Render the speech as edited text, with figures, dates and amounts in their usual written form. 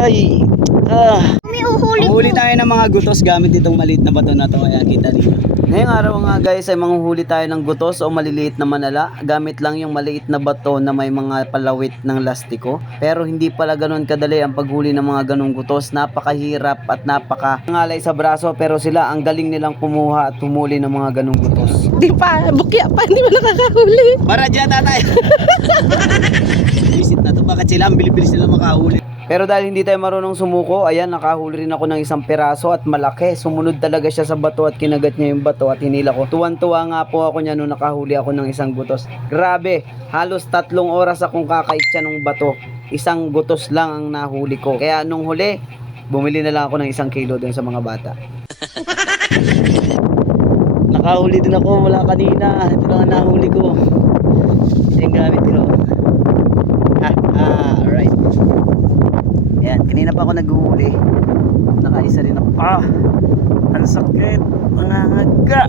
Ay. May uhuli po. Huli tayo ng mga gutos gamit itong maliit na bato na to. Kaya kita niyo. Ngayong araw nga guys ay manguhuli tayo ng gutos o maliliit na manala. Gamit lang yung maliit na bato na may mga palawit ng lastiko. Pero hindi pala ganun kadali ang paghuli ng mga ganung gutos. Napakahirap at napakangalay sa braso. Pero sila ang galing nilang kumuha at humuli ng mga ganung gutos. Di pa, bukya pa, hindi mo nakakahuli. Para dyan tatay. Visit na to. Bakit sila ang bilis nila makahuli? Pero dahil hindi tayo marunong sumuko, ayan, nakahuli rin ako ng isang peraso at malaki. Sumunod talaga siya sa bato at kinagat niya yung bato at hinila ko. Tuwan-tuwa nga po ako niya nung nakahuli ako ng isang gutos. Grabe, halos 3 oras akong kakait siya ng bato. Isang gutos lang ang nahuli ko. Kaya nung huli, bumili na lang ako ng 1 kilo doon sa mga bata. Nakahuli din ako mula kanina. Ito lang ang nahuli ko. Ito yung gamit ko. Alright. Yan, kanina pa ako naghuhuli. Nakaisa rin ako. Ang sakit. Nangangaga.